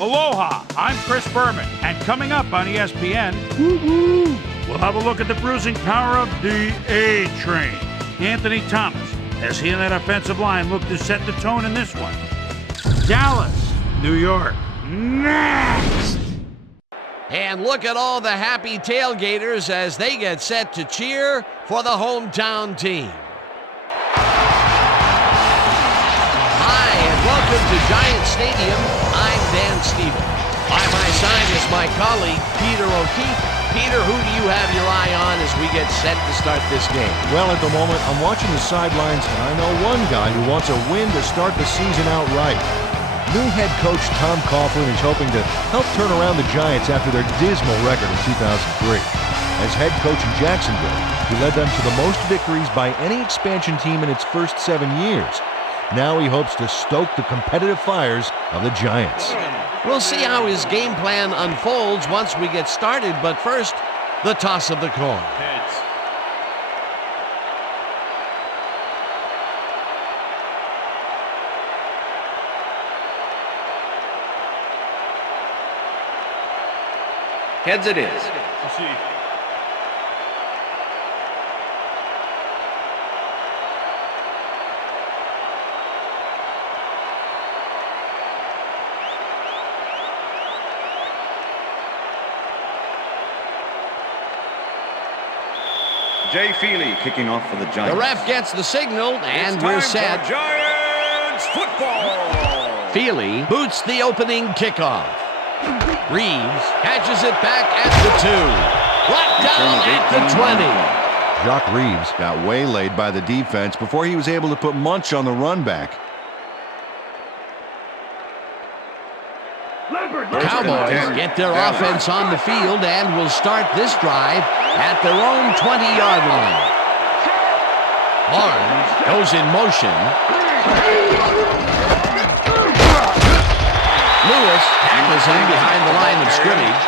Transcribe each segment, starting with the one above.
Aloha, I'm Chris Berman, and coming up on ESPN, we'll have a look at the bruising power of the A-Train. Anthony Thomas, as he and that offensive line look to set the tone in this one. Dallas, New York, next! And look at all the happy tailgaters as they get set to cheer for the hometown team. Hi, and welcome to Giant Stadium. I'm Dan Stevens. By my side is my colleague, Peter O'Keefe. Peter, who do you have your eye on as we get set to start this game? Well, at the moment, I'm watching the sidelines, and I know one guy who wants a win to start the season out right. New head coach Tom Coughlin is hoping to help turn around the Giants after their dismal record in 2003. As head coach in Jacksonville, he led them to the most victories by any expansion team in its first 7 years. Now he hopes to stoke the competitive fires of the Giants. We'll see how his game plan unfolds once we get started, but first, the toss of the coin. Heads it is. Jay Feely kicking off for the Giants. The ref gets the signal, and we're set. Giants football. Feely boots the opening kickoff. Reeves catches it back at the 2. Brought down at the 20. Jacques Reeves got waylaid by the defense before he was able to put Munch on the run back. The Cowboys get their offense on the field and will start this drive at their own 20-yard line. Barnes goes in motion. Lewis tackles him behind the line of scrimmage.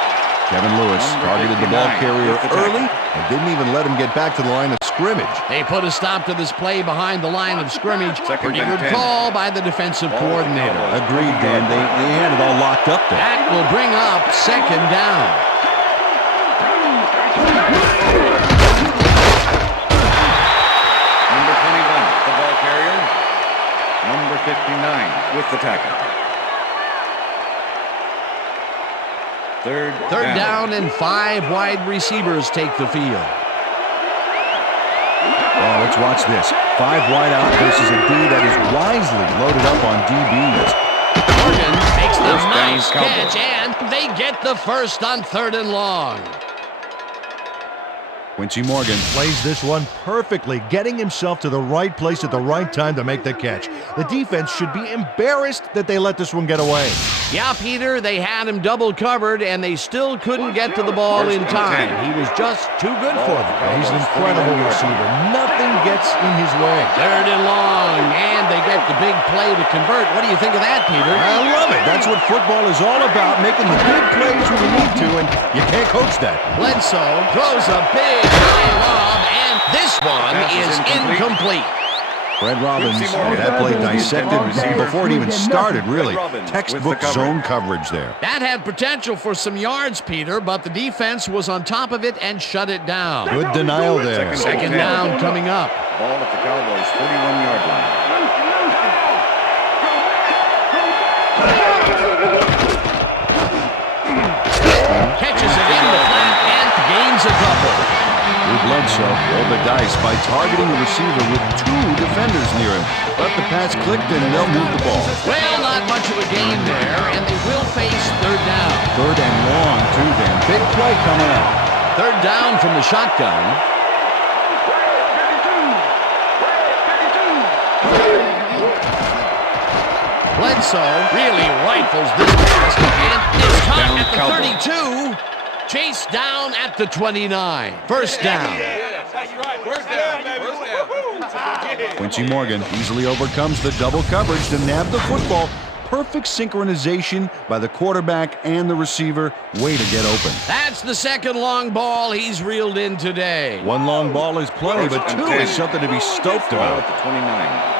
Kevin Lewis targeted the ball carrier early and didn't even let him get back to the line of scrimmage. They put a stop to this play behind the line of scrimmage. Pretty good call by the defensive coordinator. Agreed, Dan. They had it all locked up there. That will bring up second down. Number 21, the ball carrier. Number 59 with the tackle. Third down and 5 wide receivers take the field. Oh, let's watch this. 5 wide out versus a D that is wisely loaded up on DBs. Morgan makes the nice catch, and they get the first on 3rd and long. Quincy Morgan plays this one perfectly, getting himself to the right place at the right time to make the catch. The defense should be embarrassed that they let this one get away. Yeah, Peter, they had him double covered, and they still couldn't get to the ball in time. He was just too good for them. He's an incredible receiver. Nothing gets in his way. 3rd and long, and they get the big play to convert. What do you think of that, Peter? I love it. That's what football is all about, making the big plays when you need to, and you can't coach that. Bledsoe throws a big high lob, and this one is incomplete. Fred Robbins had that play dissected before it even started, really. Textbook zone coverage there. That had potential for some yards, Peter, but the defense was on top of it and shut it down. Good denial there. Second down coming up. Ball at the Cowboys' 41-yard line. Catches it in the flat and gains a couple. Bledsoe rolled the dice by targeting the receiver with 2 defenders near him. But the pass clicked and they'll move the ball. Well, not much of a gain there, and they will face 3rd down. 3rd and long, too, then. Big play coming up. 3rd down from the shotgun. Bledsoe really rifles this pass, and it's caught at the 32. Chased down at the 29. First down. Quincy Morgan easily overcomes the double coverage to nab the football. Perfect synchronization by the quarterback and the receiver. Way to get open. That's the second long ball he's reeled in today. 1 long ball is plenty, but 2 is something to be stoked about. At the 29.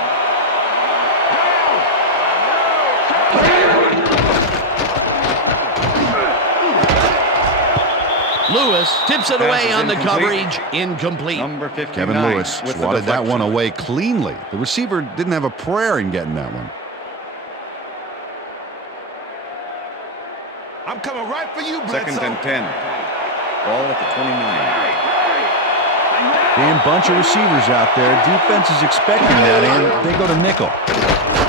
Lewis tips it Pass away is on the incomplete. coverage. Incomplete. Number 59. Kevin Lewis with the swatted that one deflection. away cleanly. The receiver didn't have a prayer in getting that one. I'm coming right for you, Second Bledsoe. and 10. Ball at the 29. Damn bunch of receivers out there. Defense is expecting that, and they go to nickel.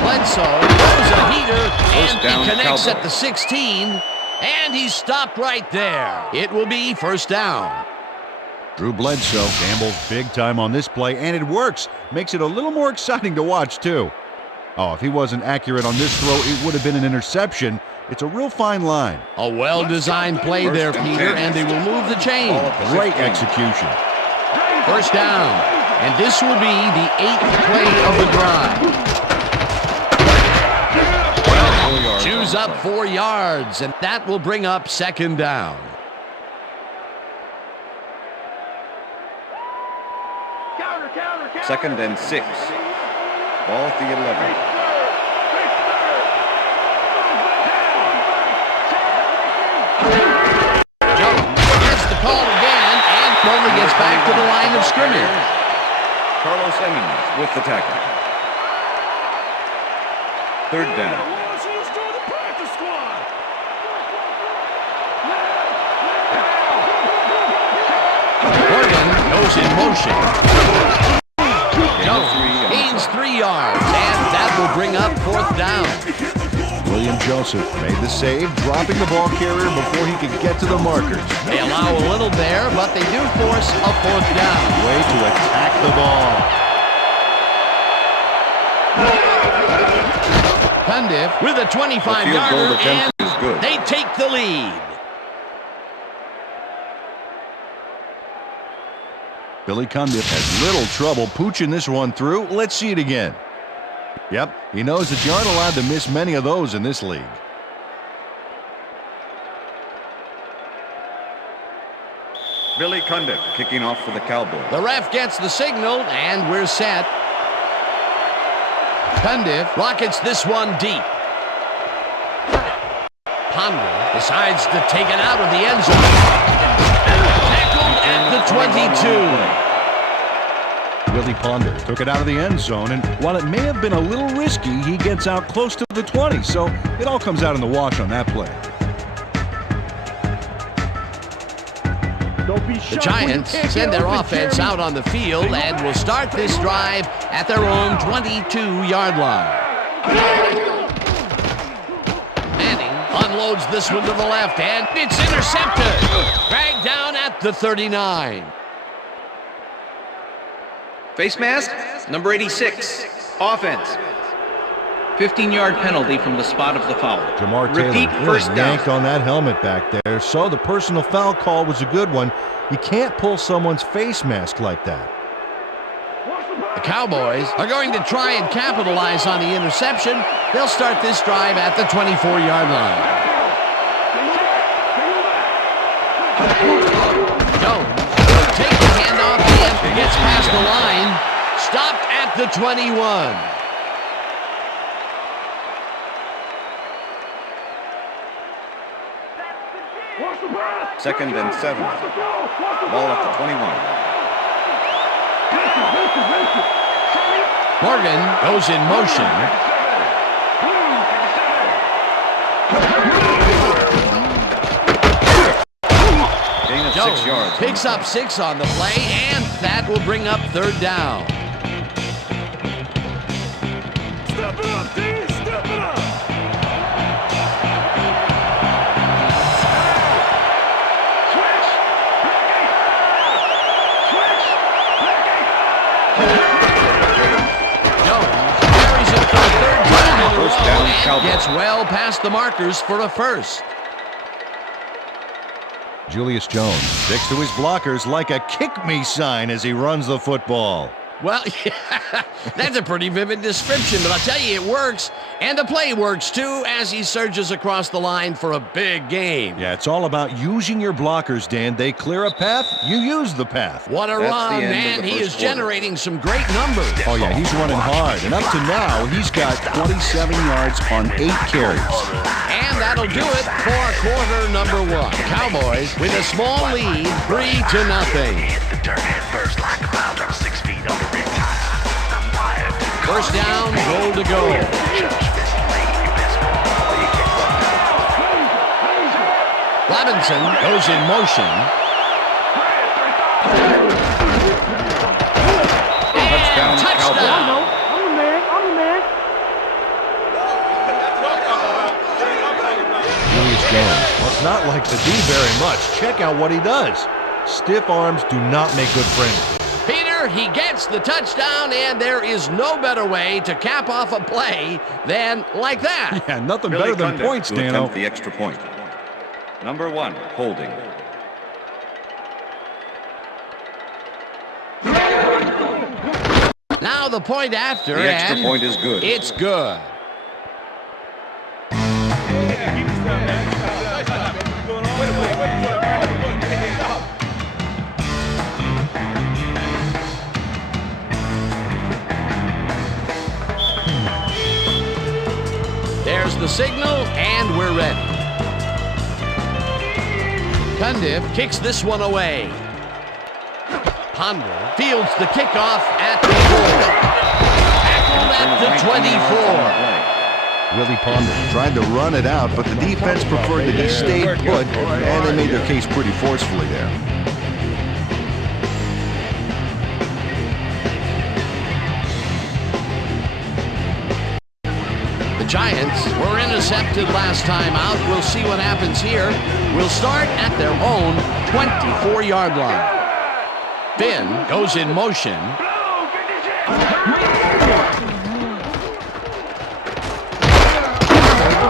Bledsoe throws a heater, First and down, he connects Cowboys. at the 16, and he's stopped right there. It will be first down. Drew Bledsoe gambles big time on this play, and it works. Makes it a little more exciting to watch, too. Oh, if he wasn't accurate on this throw, it would have been an interception. It's a real fine line. A well-designed play there, First and Peter, 10. and they will move the chain. Ball at the Great 16. execution. First down, and this will be the 8th play of the drive. 4 yards Chews on up the play. 4 yards, and that will bring up second down. Second and 6. Ball at the 11. Jones gets the call again, and only gets back to the line of scrimmage. Carlos Emmons with the tackle. Third down. Morgan goes in motion. Jones Three on the gains play. 3 yards, and that will bring up fourth down. William Joseph made the save, dropping the ball carrier before he could get to the markers. They allow a little there, but they do force a fourth down. Way to attack the ball. Cundiff with a The field goal 25-yarder, attempt and is good. they take the lead. Billy Cundiff has little trouble pooching this one through. Let's see it again. Yep, he knows that you aren't allowed to miss many of those in this league. Billy Cundiff kicking off for the Cowboys. The ref gets the signal, and we're set. Cundiff rockets this one deep. Ponder decides to take it out of the end zone. Tackled at the 22. Willie Ponder took it out of the end zone, and while it may have been a little risky, he gets out close to the 20, so it all comes out in the wash on that play. The Giants send their offense out on the field and will start this drive at their own 22-yard line. Manning unloads this one to the left, and it's intercepted. Dragged down at the 39. Face mask, number 86. Offense. 15-yard penalty from the spot of the foul. Jamar Repeat, Taylor first really down. yanked on that helmet back there, so the personal foul call was a good one. You can't pull someone's face mask like that. The Cowboys are going to try and capitalize on the interception. They'll start this drive at the 24-yard line. Jones will take the handoff and gets past the line. Stopped at the 21. Second and 7. Ball at the 21. Morgan goes in motion. Gain of 6 Jones yards. picks up 6 on the play, and that will bring up third down. Step it up, D! Step it up! Jones carries it for a third time in a First row down, and Cowboys. gets well past the markers for a first. Julius Jones sticks to his blockers like a kick-me sign as he runs the football. Well, yeah, that's a pretty vivid description, but I'll tell you, it works. And the play works, too, as he surges across the line for a big game. Yeah, it's all about using your blockers, Dan. They clear a path, you use the path. What a That's run, the end of man. the He first is quarter. generating some great numbers. Oh, yeah, he's running hard. And up to now, he's got 27 yards on 8 carries. And that'll do it for quarter number 1. Cowboys with a small lead, 3-0. First down, goal to go. Robinson goes in motion. And touchdown. Julius Jones. Well, it's not like the D very much. Check out what he does. Stiff arms do not make good friends. Peter, he gets the touchdown, and there is no better way to cap off a play than like that. Yeah, nothing Billy better than Cundiff points, to Dano. attempt the extra point. Number 1, holding. Now the point after, The extra and point is good. it's good. There's the signal, and we're ready. Cundiff kicks this one away. Ponder fields the kickoff at the 4. Tackled at the 24. Willie Ponder tried to run it out, but the defense preferred that he stayed put, and they made their case pretty forcefully there. The Giants were intercepted last time out. We'll see what happens here. We'll start at their own 24-yard line. Finn goes in motion.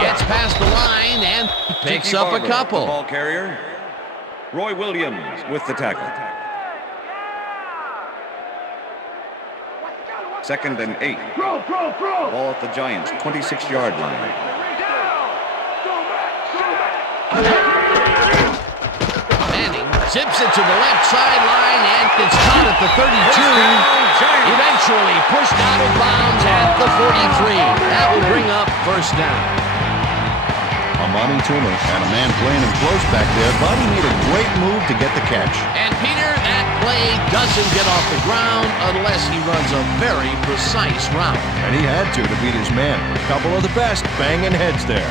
Gets past the line and picks Tiki up a Barber, the couple. ball carrier. Roy Williams with the tackle. 2nd and 8. Ball at the Giants' 26-yard line. Manning zips it to the left sideline, and it's caught at the 32. Eventually pushed out of bounds at the 43. That will bring up first down. Amani Toomer had a man playing him close back there, but he made a great move to get the catch. And Peter, that play doesn't get off the ground unless he runs a very precise route. And he had to beat his man. A couple of the best banging heads there.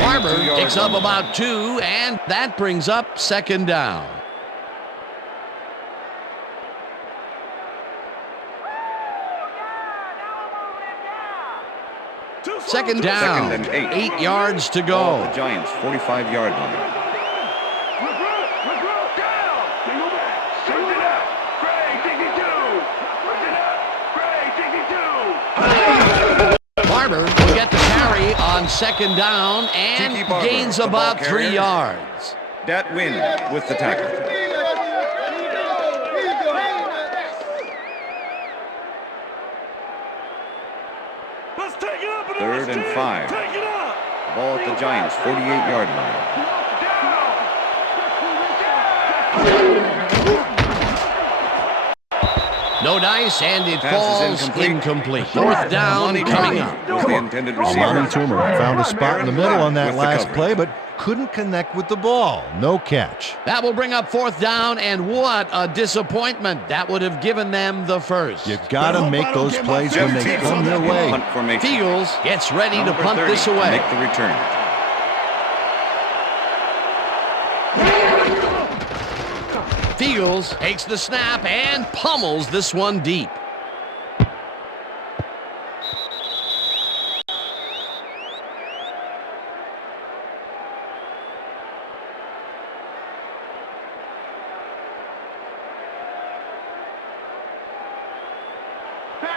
Barber picks up about 2, and that brings up second down. Second down, 2nd and 8. 8 yards to Ball go. at the Giants' 45-yard line. Barber will get the carry on second down and Tiki Barber, gains the ball about 3 carrier. yards. Dat Win with the tackle. Let's take it up. 3rd and 5. Take it up. Ball at the Giants' 48-yard line. No dice, and it Pass falls is incomplete. Fourth down Amani coming Toomer up. was the intended receiver. Amani Toomer found a spot in the middle on that With the last coverage. play, but couldn't connect with the ball. No catch. That will bring up fourth down, and what a disappointment. That would have given them the first. You gotta make those plays when they come your way. Punt formation. Fields gets ready to Number punt 30 this to away. make the return. Fields takes the snap and pummels this one deep.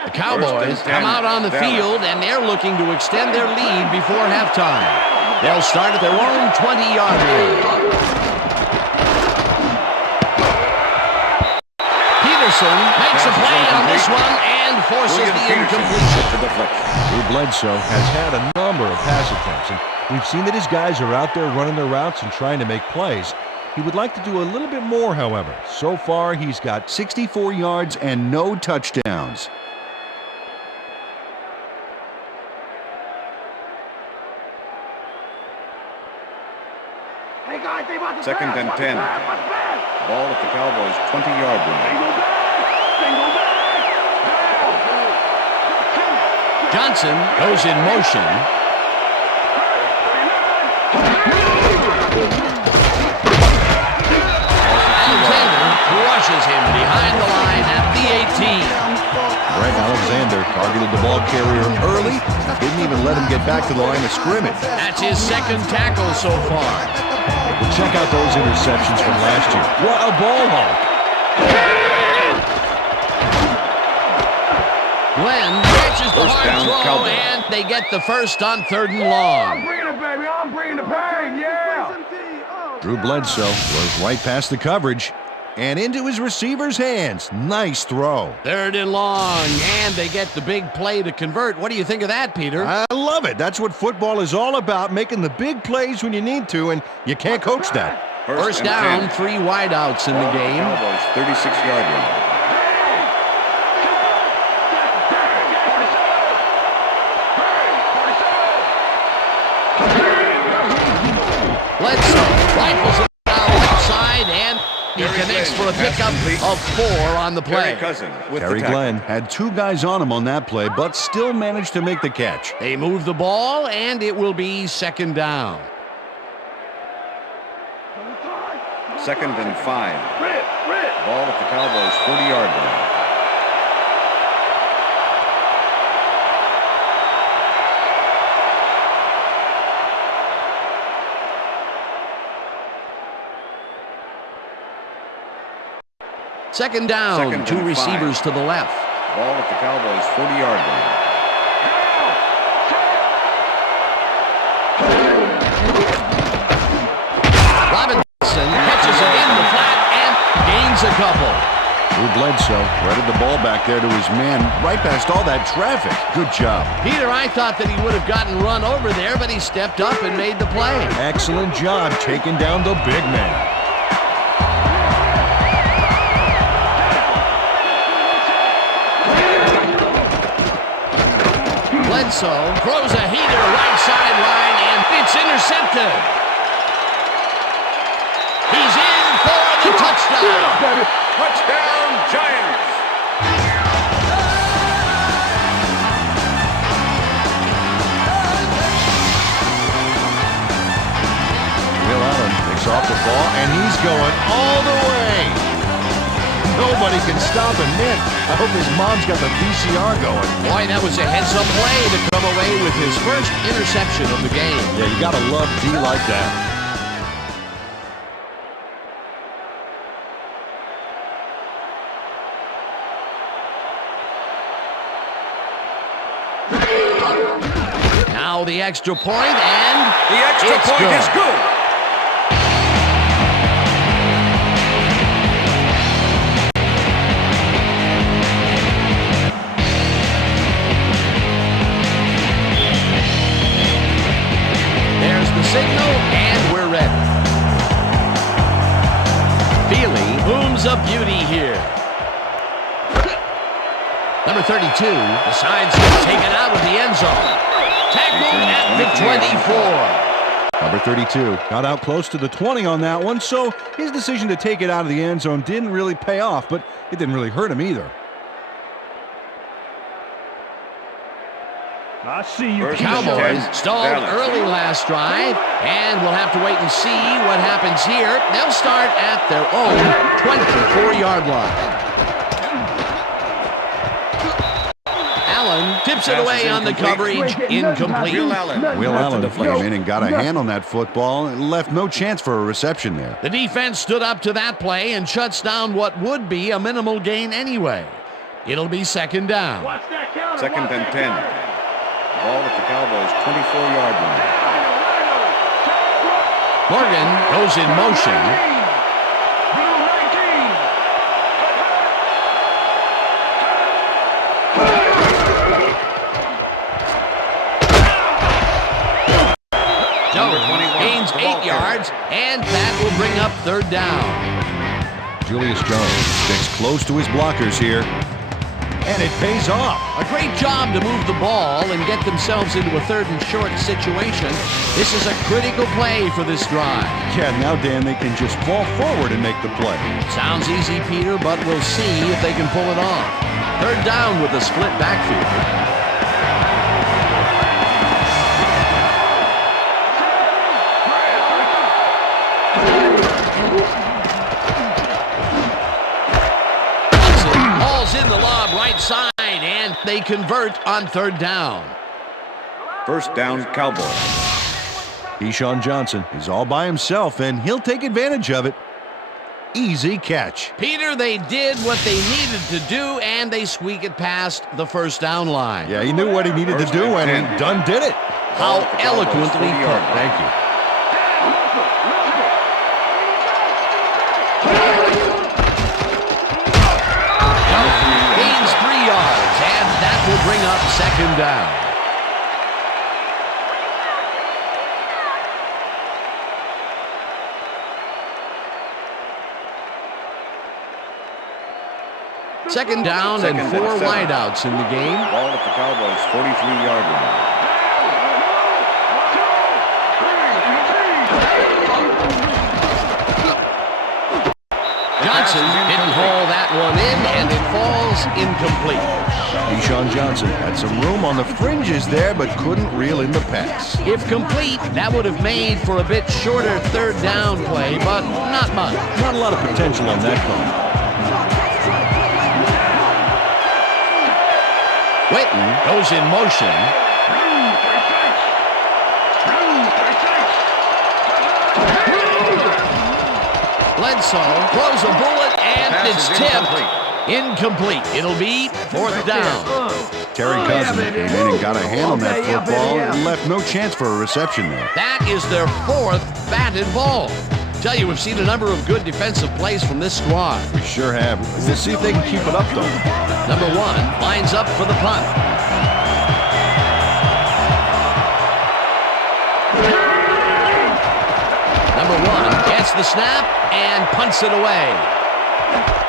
The Cowboys come out on the field, and they're looking to extend their lead before halftime. They'll start at their own 20-yard line. Peterson makes a play on this one and forces the incompletion. Drew Bledsoe has had a number of pass attempts, and we've seen that his guys are out there running their routes and trying to make plays. He would like to do a little bit more, however. So far, he's got 64 yards and no touchdowns. Second and 10. Ball at the Cowboys' 20-yard line. Johnson goes in motion. Alexander crushes him behind the line at the 18. Greg Alexander targeted the ball carrier early. Didn't even let him get back to the line of scrimmage. That's his second tackle so far. Well, check out those interceptions from last year. What a ball hawk. Glenn catches the First hard down, throw, Cowboys. and they get the first on 3rd and long. I'm bringing it, baby. I'm bringing the pain, yeah. Drew Bledsoe throws right past the coverage and into his receiver's hands. Nice throw. 3rd and long, and they get the big play to convert. What do you think of that, Peter? I love it. That's what football is all about, making the big plays when you need to, and you can't coach that. First down, 3 wideouts in the game. Cowboys' 36-yard line. Bledsoe rifles it down left side, and he connects for a pickup of 4 on the play. Terry Glenn had 2 guys on him on that play, but still managed to make the catch. They move the ball, and it will be 2nd down. Second and 5. Ball at the Cowboys' 40-yard line. Second down, Second and 2 5. receivers to the left. Ball at the Cowboys' 40-yard line. Robinson catches it in the flat and gains a couple. Drew Bledsoe threaded the ball back there to his man right past all that traffic. Good job. Peter, I thought that he would have gotten run over there, but he stepped up and made the play. Excellent job taking down the big man. Bledsoe throws a heater right sideline, and it's intercepted. He's in for the touchdown. Touchdown, Giants! Will Allen picks off the ball, and he's going all the way. Nobody can stop him, Nick. I hope his mom's got the VCR going. Boy, that was a heads-up play to come away with his first interception of the game. Yeah, you got to love D like that. Now the extra point, and The extra it's point good. is good. There's the signal, and we're ready. Feely booms a beauty here. Number 32 decides to take it out of the end zone. Tackled at the 24. Number 32 got out close to the 20 on that one, so his decision to take it out of the end zone didn't really pay off, but it didn't really hurt him either. I see you. First Cowboys and 10, stalled Dallas. early last drive, and we'll have to wait and see what happens here. They'll start at their own 24-yard line. Allen tips it away on the coverage, incomplete. Will Allen. Will Allen came in and got a hand on that football and left no chance for a reception there. The defense stood up to that play and shuts down what would be a minimal gain anyway. It'll be second down. Second and 10. Ball at the Cowboys' 24-yard line. Morgan goes in motion. Gains 8 yards, and that will bring up third down. Julius Jones sticks close to his blockers here, and it pays off. A great job to move the ball and get themselves into a third and short situation. This is a critical play for this drive. Yeah, now, Dan, they can just fall forward and make the play. Sounds easy, Peter, but we'll see if they can pull it off. Third down with a split backfield. In the lob right side, and they convert on third down. First down, Cowboys. Deshaun Johnson is all by himself, and he'll take advantage of it. Easy catch. Peter, they did what they needed to do, and they squeak it past the first down line. Yeah, he knew what he needed to do, and he done did it. How eloquently put. Thank you. Will bring up second down. Second down and 4 wideouts in the game. Ball at the Cowboys' 43-yard line. Johnson didn't haul that one in, and it falls incomplete. Deshaun Johnson had some room on the fringes there, but couldn't reel in the pass. If complete, that would have made for a bit shorter third down play, but not much. Not a lot of potential on that call. Witten goes in motion. Bledsoe throws a bullet, and it's tipped. Incomplete. It'll be fourth down. Terry Cousins came in and got a hand on that football and left no chance for a reception there. That is their 4th batted ball. Tell you, we've seen a number of good defensive plays from this squad. We sure have. We'll see if they can keep it up, though. Number 1 lines up for the punt. Number 1 gets the snap and punts it away.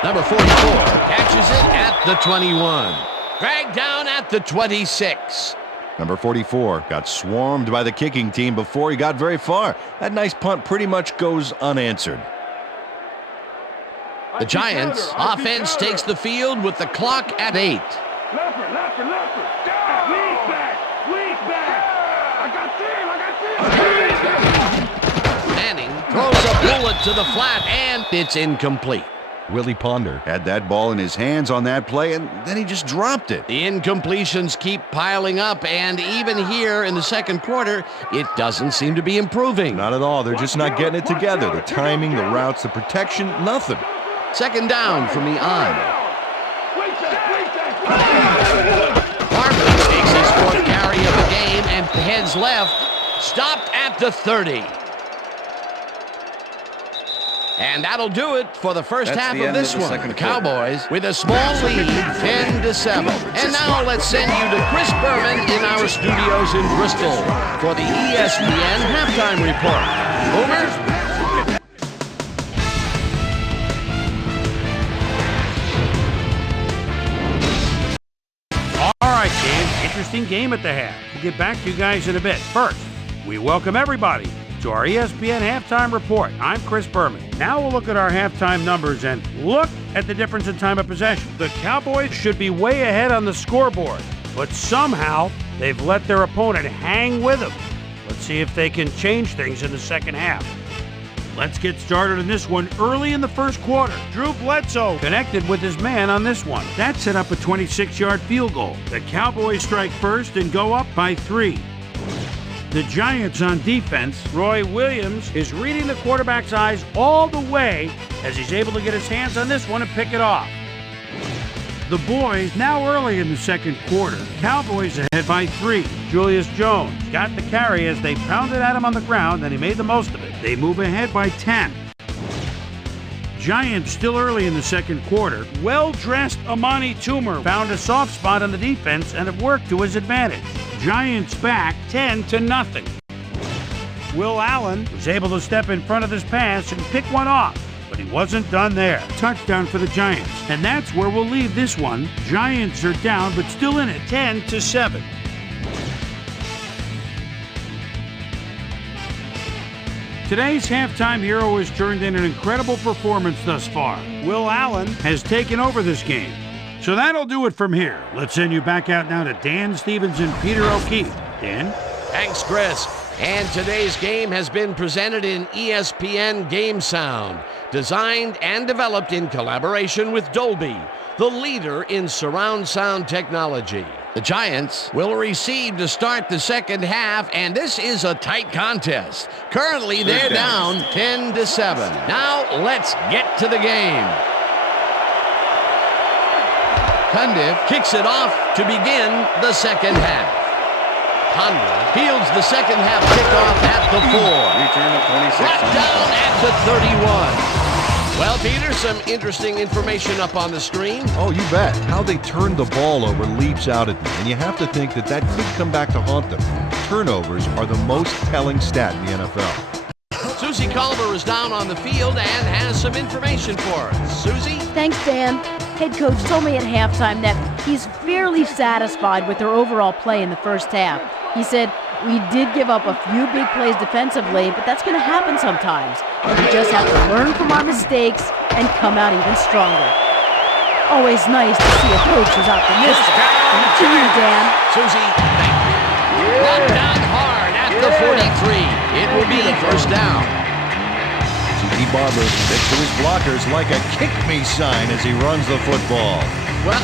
Number 44 catches it at the 21. Dragged down at the 26. Number 44 got swarmed by the kicking team before he got very far. That nice punt pretty much goes unanswered. The Giants' offense takes the field with the clock at 8. Leopard. Weak back. I got him. Manning throws a bullet to the flat, and it's incomplete. Willie Ponder had that ball in his hands on that play, and then he just dropped it. The incompletions keep piling up, and even here in the second quarter, it doesn't seem to be improving. Not at all. They're just not getting it together. The timing, the routes, the protection, nothing. Second down from the on. Barber takes his 4th carry of the game and heads left. Stopped at the 30. And that'll do it for the first half of this one. The Cowboys with a small lead, 10-7. And now let's send you to Chris Berman in our studios in Bristol for the ESPN halftime report. Over. All right, Dan. Interesting game at the half. We'll get back to you guys in a bit. First, we welcome everybody to our ESPN halftime report. I'm Chris Berman. Now we'll look at our halftime numbers and look at the difference in time of possession. The Cowboys should be way ahead on the scoreboard, but somehow they've let their opponent hang with them. Let's see if they can change things in the second half. Let's get started in this one early in the first quarter. Drew Bledsoe connected with his man on this one. That set up a 26-yard field goal. The Cowboys strike first and go up by 3. The Giants on defense, Roy Williams is reading the quarterback's eyes all the way as he's able to get his hands on this one and pick it off. The boys now early in the second quarter. Cowboys ahead by 3. Julius Jones got the carry as they pounded at him on the ground, and he made the most of it. They move ahead by 10. Giants still early in the second quarter. Well-dressed Amani Toomer found a soft spot on the defense and have worked to his advantage. Giants back 10-0. Will Allen was able to step in front of this pass and pick one off, but he wasn't done there. Touchdown for the Giants, and that's where we'll leave this one. Giants are down, but still in it, 10-7. Today's halftime hero has turned in an incredible performance thus far. Will Allen has taken over this game. So that'll do it from here. Let's send you back out now to Dan Stevens and Peter O'Keefe. Dan? Thanks, Chris. And today's game has been presented in ESPN Game Sound, designed and developed in collaboration with Dolby, the leader in surround sound technology. The Giants will receive to start the second half, and this is a tight contest. Currently, they're down 10-7. Now, let's get to the game. Cundiff kicks it off to begin the second half. Honda fields the second half kickoff at the 4. Return of 26. Brought down at the 31. Well, Peter, some interesting information up on the screen. Oh, you bet. How they turned the ball over leaps out at me, and you have to think that that could come back to haunt them. Turnovers are the most telling stat in the NFL. Susie Culver is down on the field and has some information for us. Susie? Thanks, Dan. Head coach told me at halftime that he's fairly satisfied with their overall play in the first half. He said, "We did give up a few big plays defensively, but that's going to happen sometimes. And we just have to learn from our mistakes and come out even stronger." Always nice to see a coach who's optimistic. And to you, Dan. Susie, thank you. Brought down hard at the 43. It will be first down. C.D. Barber sticks to his blockers like a kick-me sign as he runs the football. Well,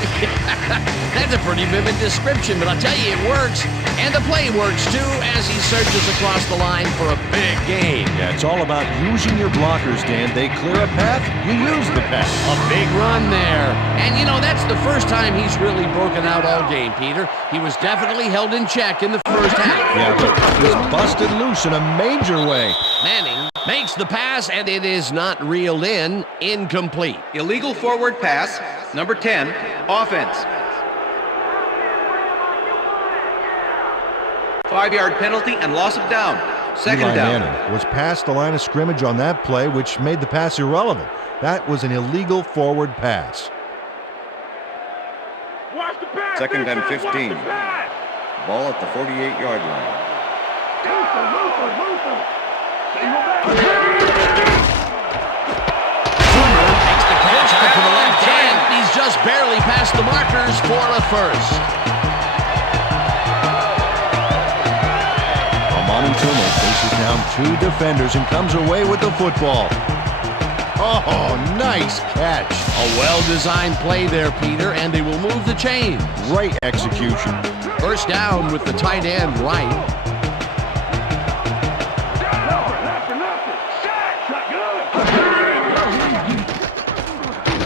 that's a pretty vivid description, but I'll tell you, it works. And the play works, too, as he surges across the line for a big gain. Yeah, it's all about using your blockers, Dan. They clear a path, you use the path. A big run there. And, you know, that's the first time he's really broken out all game, Peter. He was definitely held in check in the first half. Yeah, but he was busted loose in a major way. Manning makes the pass, and it is not reeled in. Incomplete. Illegal forward pass, number 10, offense. 5-yard penalty and loss of down. Second Eli down. Manning was past the line of scrimmage on that play, which made the pass irrelevant. That was an illegal forward pass. Watch the pass. Second and defense, 15. watch the pass. Ball at the 48-yard line. Luther. Single back. Takes the catch out to the left hand. He's just barely past the markers for a first. Amani Toomer faces down 2 defenders and comes away with the football. Oh, nice catch. A well-designed play there, Peter, and they will move the chains. Great execution. First down with the tight end right.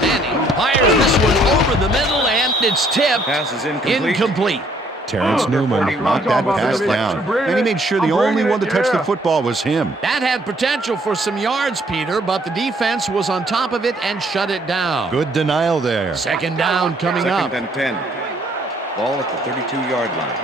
Manning fires this one over the middle, and it's tipped. Pass is incomplete. Incomplete. Terrence Newman knocked that pass down, and he made sure the only one to touch the football was him. That had potential for some yards, Peter, but the defense was on top of it and shut it down. Good denial there. Second down coming up. Second and 10. Ball at the 32-yard line.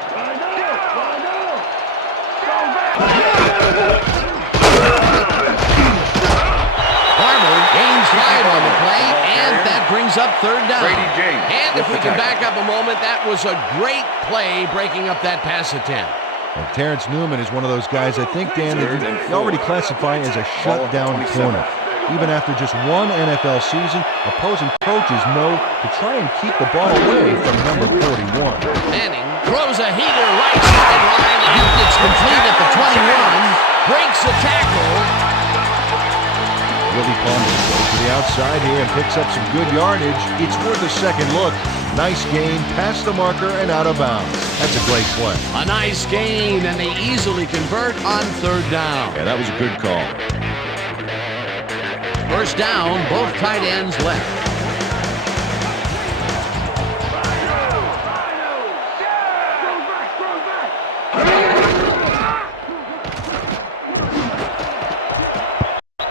Barber gains 5 on the play, and that brings up third down. Brady James And if with we the can tackle. back up a moment, that was a great play breaking up that pass attempt. And Terrence Newman is one of those guys I think, Dan, that Third and you already 4. classify as a Ball at the shutdown 27. corner. Even after just one NFL season, opposing coaches know to try and keep the ball away from number 41. Manning throws a heater right sideline, and it's complete at the 21. Breaks a tackle. Willie Palmer goes to the outside here and picks up some good yardage. It's worth a second look. Nice gain, past the marker and out of bounds. That's a great play. A nice gain, and they easily convert on third down. Yeah, that was a good call. First down, both tight ends left.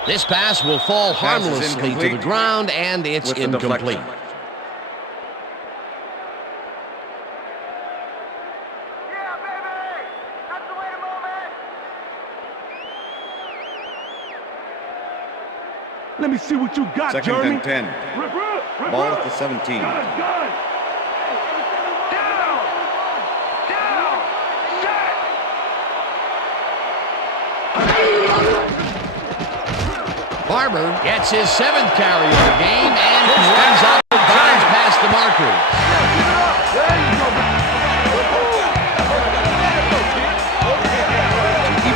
This pass will fall Pass is harmlessly to incomplete the ground, and it's with the incomplete. deflection. Let me see what you got, Second Jeremy. and 10. Ball at the 17. Down. Barber gets his 7th carry of the game and runs out of bounds past the marker.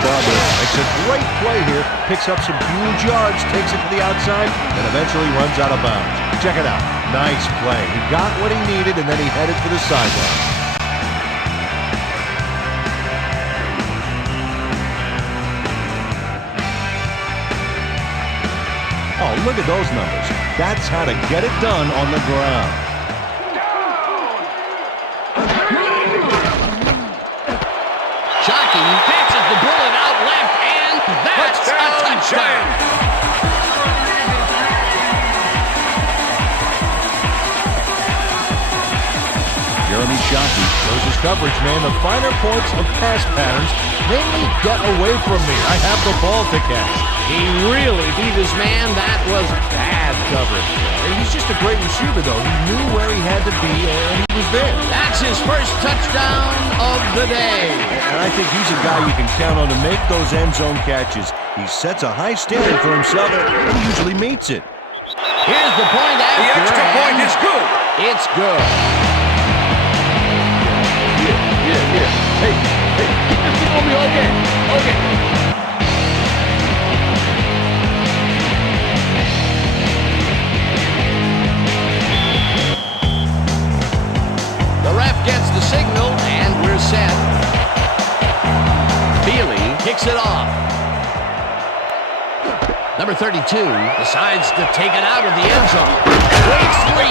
Barber makes a great play here, picks up some huge yards, takes it to the outside, and eventually runs out of bounds. Check it out. Nice play. He got what he needed, and then he headed for the sideline. Oh, look at those numbers. That's how to get it done on the ground. Shockey catches the bullet out left, and that's a touchdown. Jeremy Shockey shows his coverage, man. The finer points of pass patterns mainly get away from me. I have the ball to catch. He really beat his man. That was bad coverage. He's just a great receiver, though. He knew where he had to be, and he was there. That's his first touchdown of the day. And I think he's a guy you can count on to make those end zone catches. He sets a high standard for himself, and he usually meets it. Here's the point after. The extra point is good. It's good. Hey, keep this thing on me all game. Okay. The ref gets the signal, and we're set. Feely kicks it off. Number 32 decides to take it out of the end zone. Waits 3.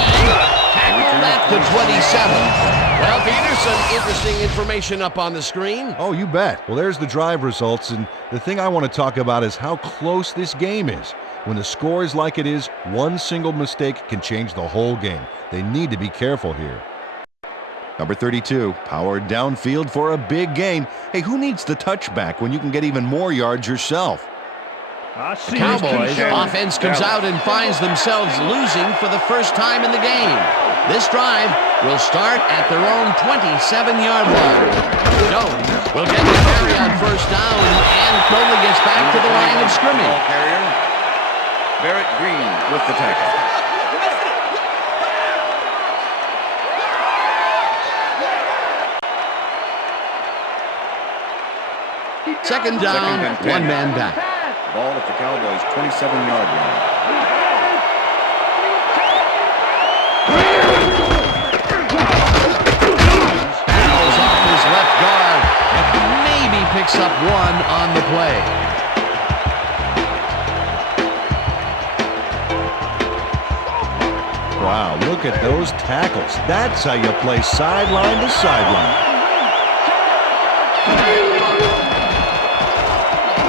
Tackled at the 27. Well, Peterson, interesting information up on the screen. Oh, you bet. Well, there's the drive results, and the thing I want to talk about is how close this game is. When the score is like it is, one single mistake can change the whole game. They need to be careful here. Number 32, powered downfield for a big gain. Hey, who needs the touchback when you can get even more yards yourself? The Cowboys offense comes out and finds themselves losing for the first time in the game. This drive will start at their own 27-yard line. Jones will get the carry on first down and only gets back to the line of scrimmage. Ball carrier. Barrett Green with the tackle. Second down, and 10. one man back. Ball at the Cowboys' 27-yard line. Fouls off his left guard and maybe picks up one on the play. Wow, look at those tackles. That's how you play sideline to sideline.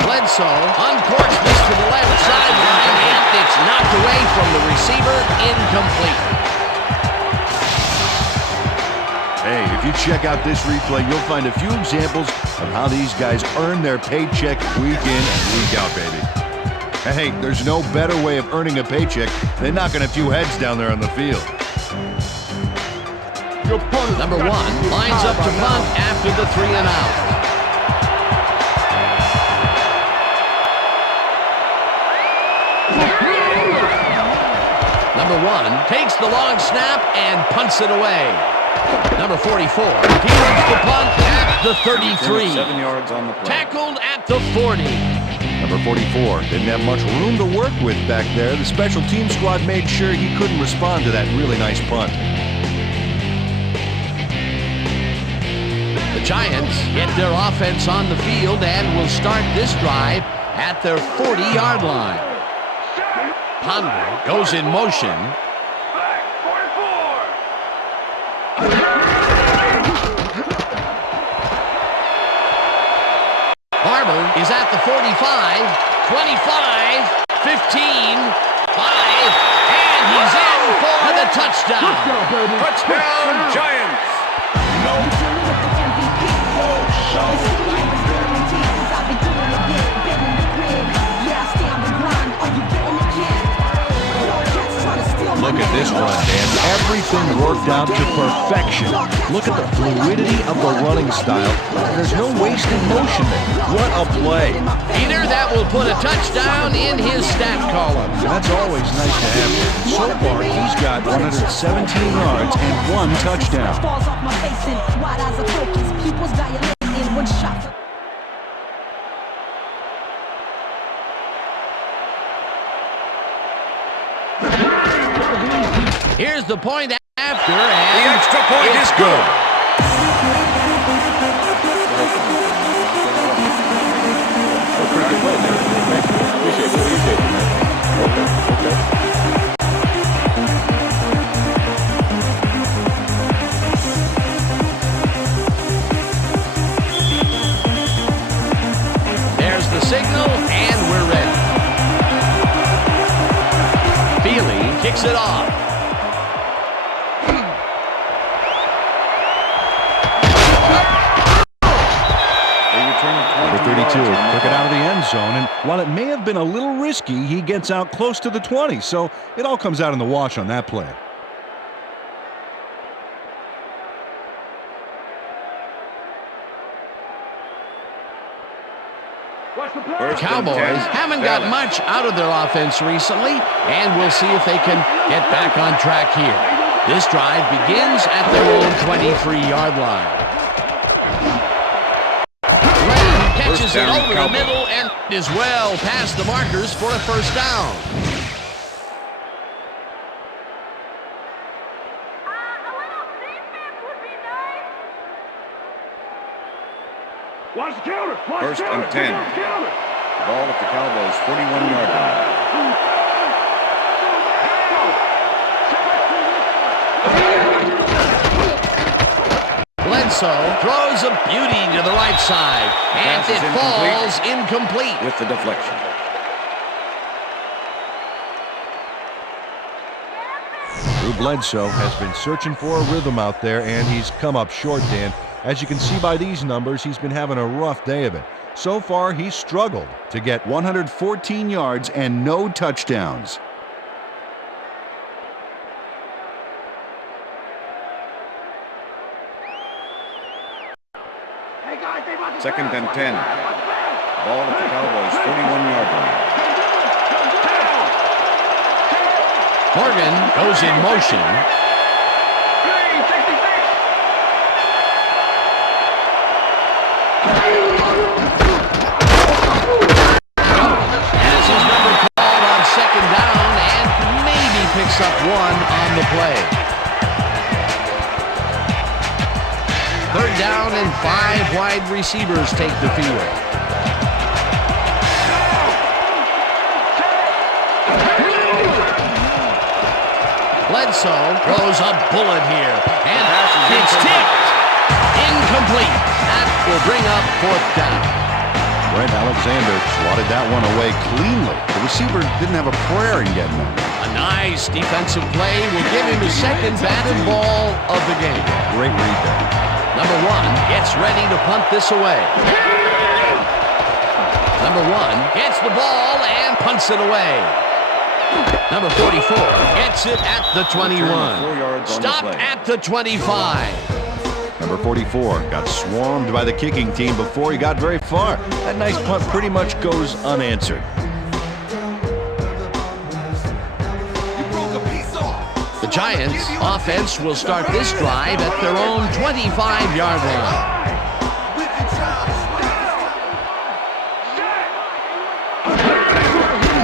Bledsoe uncorks this to the left sideline, and it's knocked away from the receiver, incomplete. Hey, if you check out this replay, you'll find a few examples of how these guys earn their paycheck week in and week out, baby. Hey, there's no better way of earning a paycheck than knocking a few heads down there on the field. Number 1 lines up to punt after the 3 and out. Number 1 takes the long snap and punts it away. Number 44 fields the punt at the 33. 7 yards on the play. Tackled at the 40. Number 44 didn't have much room to work with back there. The special team squad made sure he couldn't respond to that really nice punt. The Giants get their offense on the field and will start this drive at their 40-yard line. Ponder goes in motion. Barber is at the 45, 25, 15, 5, and he's in for the touchdown. Touchdown, Giants. Look at this run, Dan. Everything worked out to perfection. Look at the fluidity of the running style. There's no wasted motion there. What a play. Peter, that will put a touchdown in his stat column. That's always nice to have. So far, he's got 117 yards and 1 touchdown. Here's the point after, The and extra point is good. there's the signal, and we're ready. Feely kicks it off. Number 32 took it out of the end zone, and while it may have been a little risky, he gets out close to the 20, so it all comes out in the wash on that play. Cowboys haven't got much out of their offense recently, and we'll see if they can get back on track here. This drive begins at their own 23-yard line. Lamb catches it over the middle and is well past the markers for a first down. Watch the counter. Watch First the counter. and 10. Ball at the Cowboys' 41-yard line. Bledsoe throws a beauty to the right side, and Pass is it falls incomplete. With the deflection. Drew Bledsoe has been searching for a rhythm out there, and he's come up short, Dan. As you can see by these numbers, he's been having a rough day of it. So far, he's struggled to get 114 yards and no touchdowns. Second and 10. Ball at the Cowboys' 41-yard line. Morgan goes in motion. Has his number called on second down and maybe picks up one on the play. Third down and 5 wide receivers take the field. Bledsoe throws a bullet here, and it's tipped. Incomplete. That will bring up fourth down. Brent Alexander swatted that one away cleanly. The receiver didn't have a prayer in getting that. A nice defensive play will give him his second batted ball of the game. Great read there. Number 1 gets ready to punt this away. Number 1 gets the ball and punts it away. Number 44 gets it at the 21. Stop at the 25. Number 44 got swarmed by the kicking team before he got very far. That nice punt pretty much goes unanswered. The Giants' offense will start this drive at their own 25-yard line.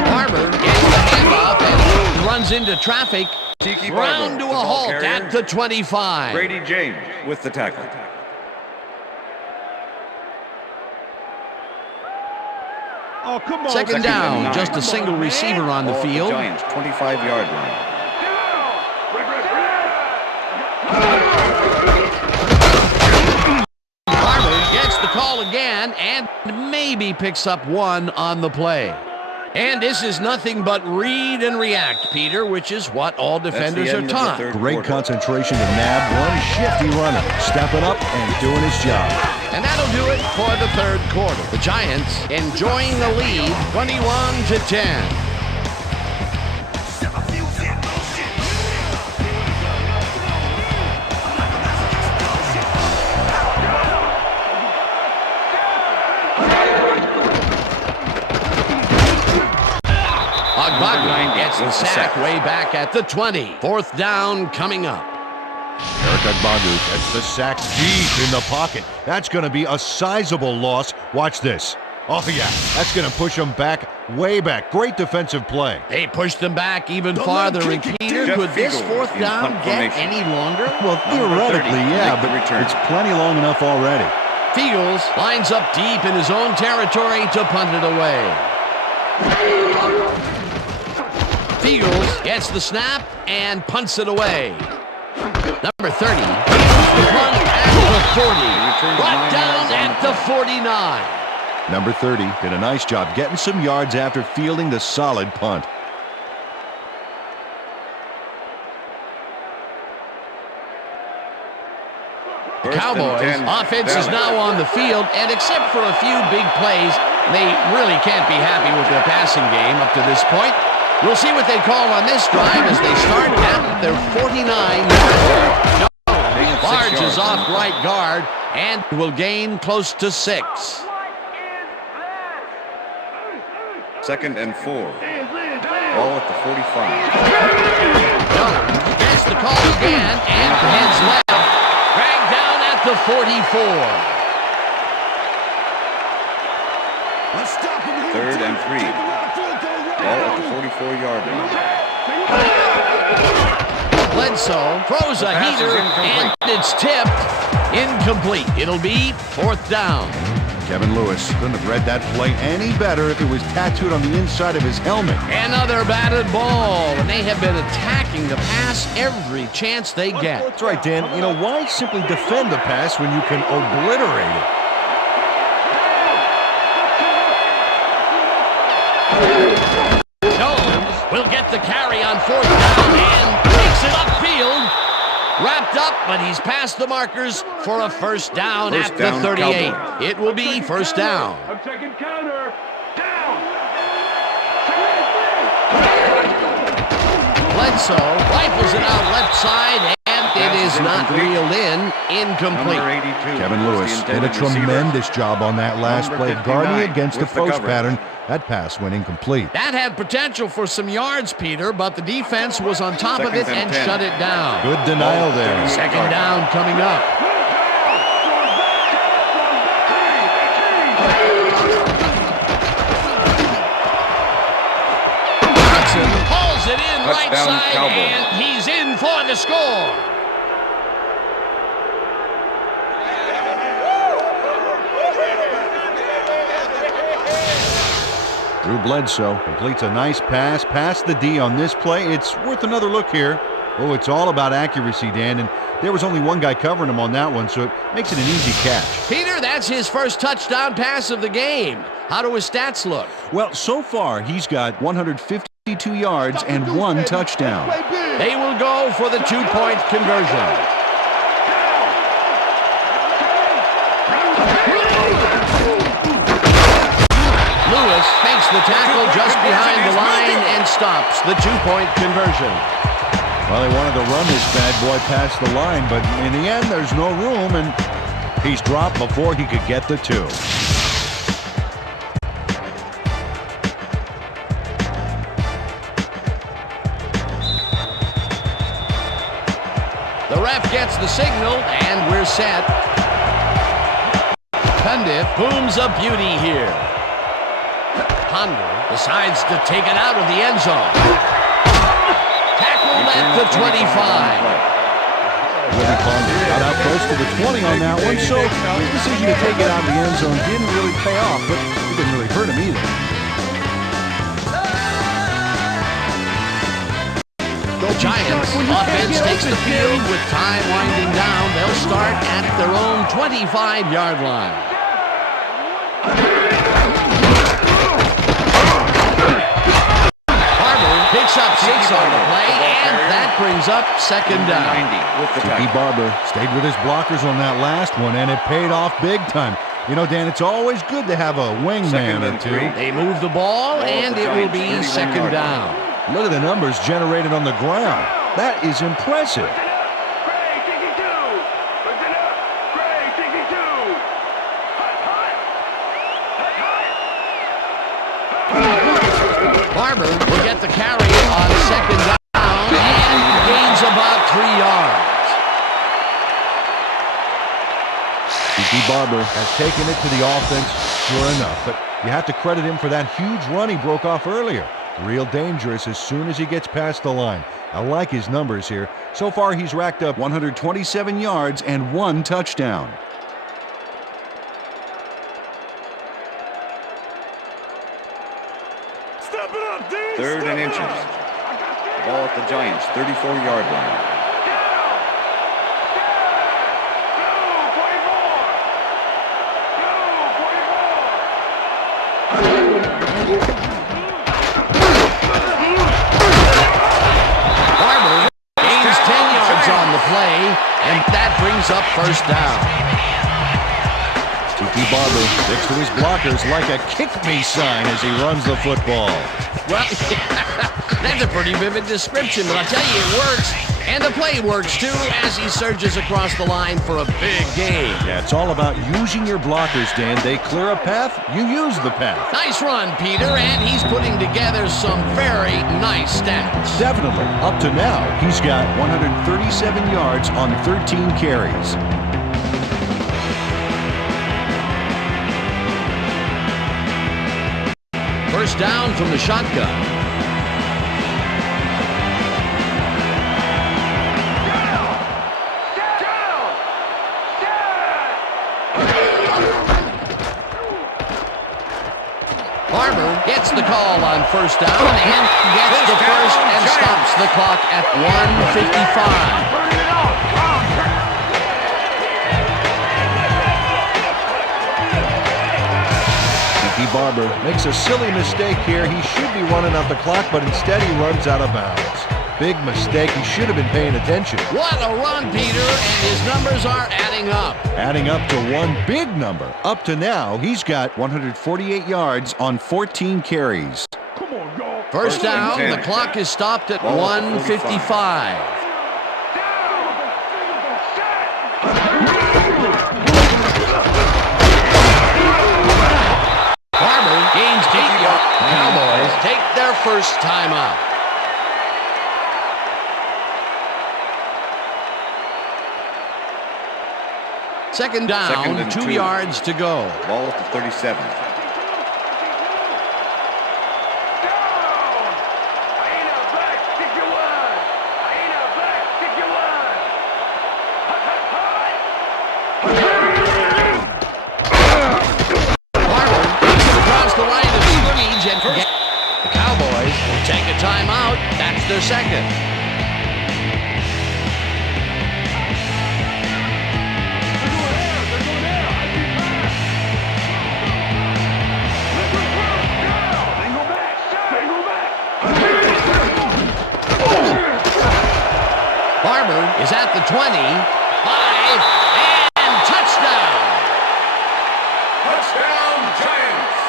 Barber gets the handoff and runs into traffic. Round to a halt at the 25. Brady James with the tackle. Oh, come on. Second down, just a single receiver on the Ball at field. Giants' 25-yard line. Barber gets the call again and maybe picks up one on the play. And this is nothing but read and react, Peter, which is what all defenders are taught. Great concentration to nab one shifty runner, stepping up and doing his job. And that'll do it for the third quarter. The Giants enjoying the lead 21-10. Agbagu gets the sack way back at the 20. Fourth down coming up. Eric Agbagu gets the sack deep in the pocket. That's going to be a sizable loss. Watch this. Oh, yeah, that's going to push them back, way back. Great defensive play. They pushed them back even farther. And Peter, could this fourth down get any longer? Well, theoretically, yeah, but it's plenty long enough already. Fields lines up deep in his own territory to punt it away. Fields gets the snap and punts it away. Number 30. Punt at the 40. Brought down at the 49. Number 30 did a nice job getting some yards after fielding the solid punt. The Cowboys offense is now on the field, and except for a few big plays, they really can't be happy with their passing game up to this point. We'll see what they call on this drive as they start at their 49-yard line. Barge is off right guard and will gain close to 6. 2nd and 4. Ball at the 45. Jones gets the call again and heads left. Dragged down at the 44. 3rd and 3. Ball at the 44-yard line. Bledsoe throws a heater and it's tipped. Incomplete. It'll be 4th down. Kevin Lewis couldn't have read that play any better if it was tattooed on the inside of his helmet. Another batted ball, and they have been attacking the pass every chance they get. That's right, Dan. You know, why simply defend the pass when you can obliterate it? Jones will get the carry on 4th down and takes it upfield. Wrapped up, but he's past the markers for a first down at the 38. Cowboys. It will be first down. I'm taking counter. Down. Bledsoe rifles it out left side, and it is not reeled in. Incomplete. Number 82. Kevin Lewis did a tremendous job on that last play, guarding against the post pattern. That pass went incomplete. That had potential for some yards, Peter, but the defense was on top of it and 10. shut it down. Good denial there. Second down coming up. Johnson hauls it in right Touchdown, side, Cowboys. and he's in for the score. Drew Bledsoe completes a nice pass past the D on this play. It's worth another look here. Oh, it's all about accuracy, Dan, and there was only one guy covering him on that one, so it makes it an easy catch. Peter, that's his first touchdown pass of the game. How do his stats look? Well, so far, he's got 152 yards and 1 touchdown. They will go for the 2-point conversion. Lewis makes the tackle just behind the line and stops the 2-point conversion. Well, they wanted to run this bad boy past the line, but in the end, there's no room, and he's dropped before he could get the 2. The ref gets the signal, and we're set. Cundiff booms a beauty here. Ponder decides to take it out of the end zone. Tackled at the 25. Willie Ponder got out close to the 20 on that one, so his decision to take it out of the end zone didn't really pay off, but it didn't really hurt him either. The Giants offense takes the field with time winding down. They'll start at their own 25-yard line. brings up second down. 90 with the Tiki tackle. Barber stayed with his blockers on that last one, and it paid off big time. You know, Dan, it's always good to have a wingman Second or and two. 3. They move the ball, and the it will Giants, be 31 second yard down. Look at the numbers generated on the ground. That is impressive. Listen up. Gray, Tiki 2. Listen up. Gray, Tiki 2. Hut, hut. Hut, hut. Barber will get the carry on second down and gains about 3 yards. Tiki Barber has taken it to the offense, sure enough, but you have to credit him for that huge run he broke off earlier. Real dangerous as soon as he gets past the line. I like his numbers here. So far, he's racked up 127 yards and 1 touchdown. Step it up, D. Third and inches. Ball at the Giants, 34-yard line. Barber gains 10 yards on the play, and that brings up first down. Tiki Barber sticks to his blockers like a kick-me sign as he runs the football. Well, that's a pretty vivid description, but I'll tell you, it works. And the play works, too, as he surges across the line for a big gain. Yeah, it's all about using your blockers, Dan. They clear a path, you use the path. Nice run, Peter, and he's putting together some very nice stats. Definitely. Up to now, he's got 137 yards on 13 carries. First down from the shotgun. Barber gets the call on first down and gets the first and stops the clock at 1:55. Tiki Barber makes a silly mistake here. He should be running out the clock, but instead he runs out of bounds. Big mistake. He should have been paying attention. What a run, Peter, and his numbers are adding up. Adding up to one big number. Up to now, he's got 148 yards on 14 carries. Come on, y'all. First First and down, 10. the clock is stopped at Ball at 1:55. Barber gains 8 yards. Cowboys take their first time out. Second down, Second and 2 2. yards to go. Ball at the 37. Barber takes it across the line of scrimmage, and the Cowboys will take a timeout. That's their second. Barber is at the 20, 5, and touchdown. Touchdown, Giants!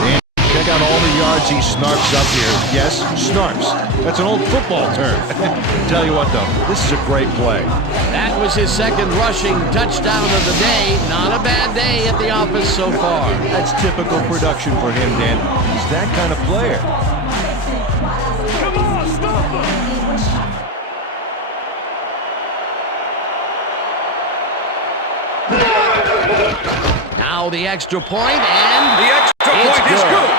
Dan, check out all the yards he snarps up here. Yes, snarps. That's an old football term. Tell you what, though, this is a great play. That was his second rushing touchdown of the day. Not a bad day at the office so far. That's typical production for him, Dan. He's that kind of player. Come on, stop him! Now the extra point, and The extra it's point is good.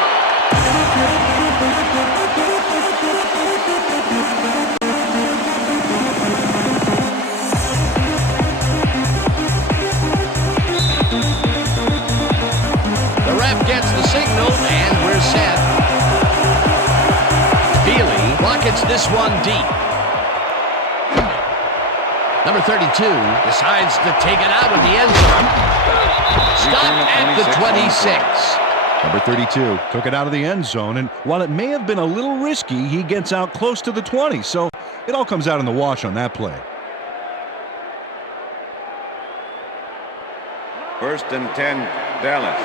The ref gets the signal, and we're set. Feely rockets this one deep. Number 32 decides to take it out of the end zone. Stopped at the 26. Number 32 took it out of the end zone, and while it may have been a little risky, he gets out close to the 20, so it all comes out in the wash on that play. 1st and 10, Dallas.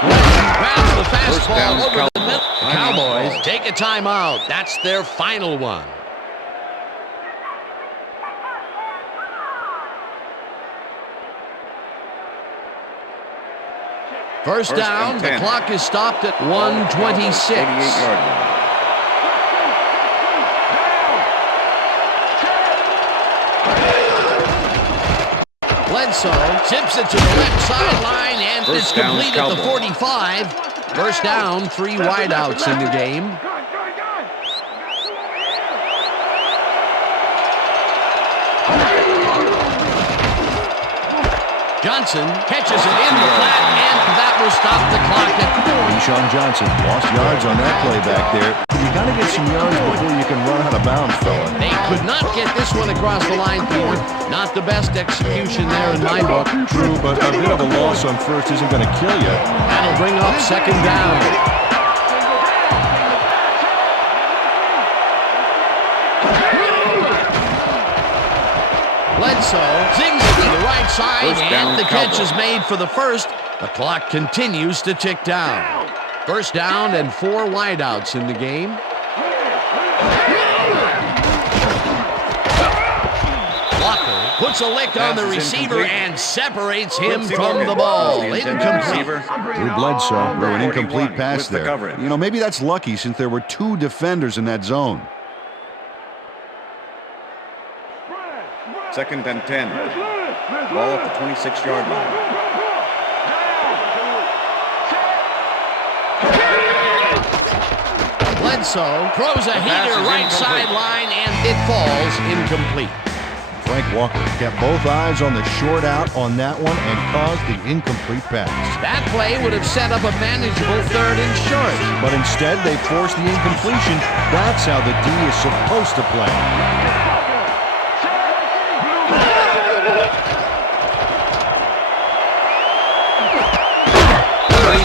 Grabs the fastball down, over the middle. Cowboys. Cowboys take a timeout. That's their final one. First down, the clock is stopped at 1:26. 48-yard line. Bledsoe zips it to the left sideline, and it's First down, complete at the Cowboys. 45. First down, 3 wideouts in the game. Johnson catches it in the flat, and that will stop the clock at 4. Deshaun Johnson lost yards on that play back there. You got to get some yards before you can run out of bounds, fella. They could not get this one across the line, Peter. Not the best execution there in my book. True, but a bit of a loss on first isn't going to kill you. That'll bring up second down. Bledsoe zings it to the right side, First down, and the catch Cowboys. is made for the first. The clock continues to tick down. First down and 4 wideouts in the game. Walker puts a lick on the Pass is receiver incomplete. and separates him Quincy from Morgan the ball. is the intended Incomplete. receiver. Drew Bledsoe threw an incomplete 41 pass with the there. coverage. You know, maybe that's lucky since there were 2 defenders in that zone. 2nd and 10. Ball at the 26-yard line. Bledsoe throws a pass heater is right incomplete. sideline, and it falls incomplete. Frank Walker kept both eyes on the short out on that one and caused the incomplete pass. That play would have set up a manageable 3rd and short. But instead, they forced the incompletion. That's how the D is supposed to play.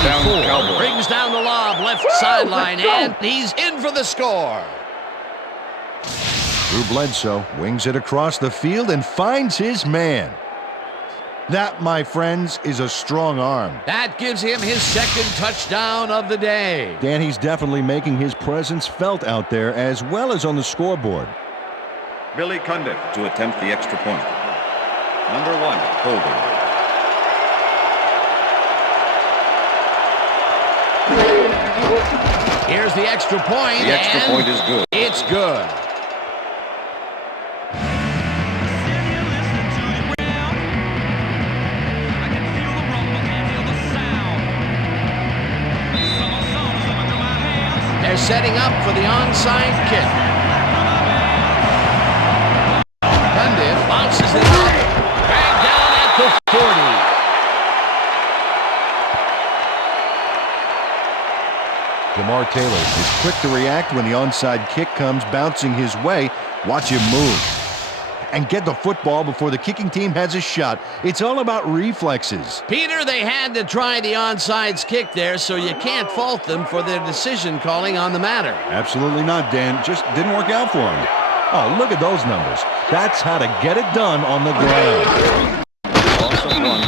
Down, Cowboys. Brings down the lob, left sideline, and he's in for the score. Drew Bledsoe wings it across the field and finds his man. That, my friends, is a strong arm. That gives him his 2nd touchdown of the day. Dan, he's definitely making his presence felt out there as well as on the scoreboard. Billy Cundiff to attempt the extra point. Number 1, holding. Here's the extra point. The extra and point is good. It's good. They're setting up for the onside kick. Cundiff bounces it up. Dragged down at the 40. Jamar Taylor is quick to react when the onside kick comes bouncing his way. Watch him move and get the football before the kicking team has a shot. It's all about reflexes. Peter, they had to try the onside kick there, so you can't fault them for their decision calling on the matter. Absolutely not, Dan. Just didn't work out for him. Oh, look at those numbers. That's how to get it done on the ground. Also won.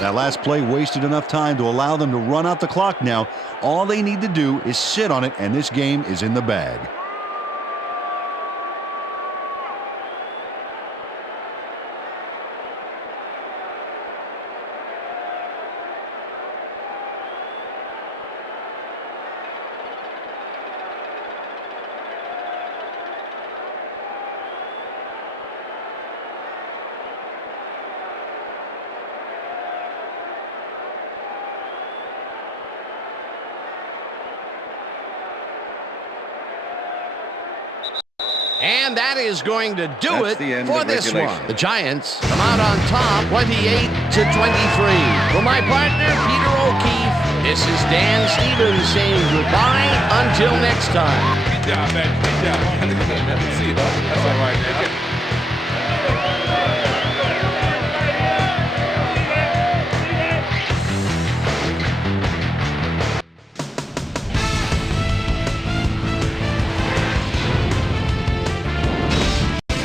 That last play wasted enough time to allow them to run out the clock now. All they need to do is sit on it, and this game is in the bag. And that is going to do That's it the end for of this regulation. one. The Giants come out on top, 28-23. For my partner, Peter O'Keefe, this is Dan Stevens saying goodbye until next time. Good job, man. Good job. See you, dog. That's all right, man.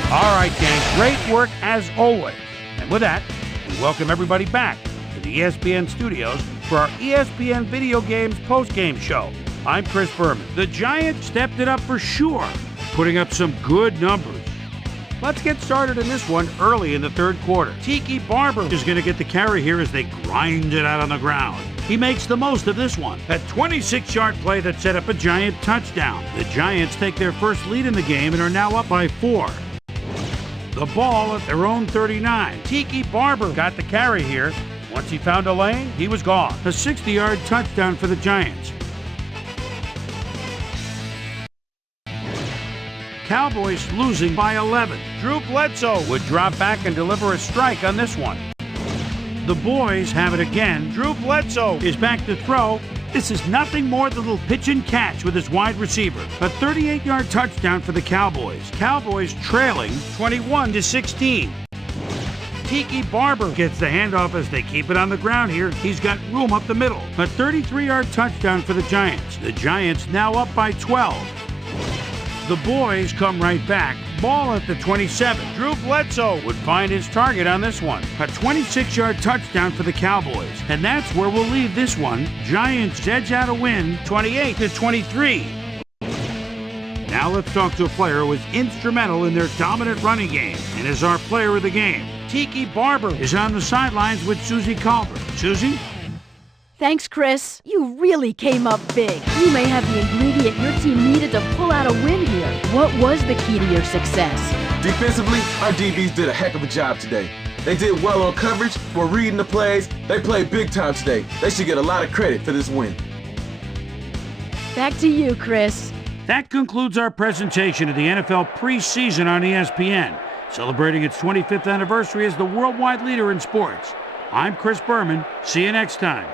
All right, gang, great work as always. And with that, we welcome everybody back to the ESPN studios for our ESPN Video Games postgame show. I'm Chris Berman. The Giants stepped it up for sure, putting up some good numbers. Let's get started in this one early in the third quarter. Tiki Barber is going to get the carry here as they grind it out on the ground. He makes the most of this one. A 26-yard play that set up a Giant touchdown. The Giants take their first lead in the game and are now up by 4. The ball at their own 39. Tiki Barber got the carry here. Once he found a lane, he was gone. A 60-yard touchdown for the Giants. Cowboys losing by 11. Drew Bledsoe would drop back and deliver a strike on this one. The boys have it again. Drew Bledsoe is back to throw. This is nothing more than a little pitch and catch with his wide receiver. A 38-yard touchdown for the Cowboys. Cowboys trailing 21-16. Tiki Barber gets the handoff as they keep it on the ground here. He's got room up the middle. A 33-yard touchdown for the Giants. The Giants now up by 12. The boys come right back. Ball at the 27. Drew Bledsoe would find his target on this one. A 26-yard touchdown for the Cowboys. And that's where we'll leave this one. Giants edge out a win, 28-23. Now let's talk to a player who was instrumental in their dominant running game and is our player of the game. Tiki Barber is on the sidelines with Susie Colbert. Susie? Thanks, Chris. You really came up big. You may have the ingredient your team needed to pull out a win here. What was the key to your success? Defensively, our DBs did a heck of a job today. They did well on coverage, were reading the plays. They played big time today. They should get a lot of credit for this win. Back to you, Chris. That concludes our presentation of the NFL preseason on ESPN, celebrating its 25th anniversary as the worldwide leader in sports. I'm Chris Berman. See you next time.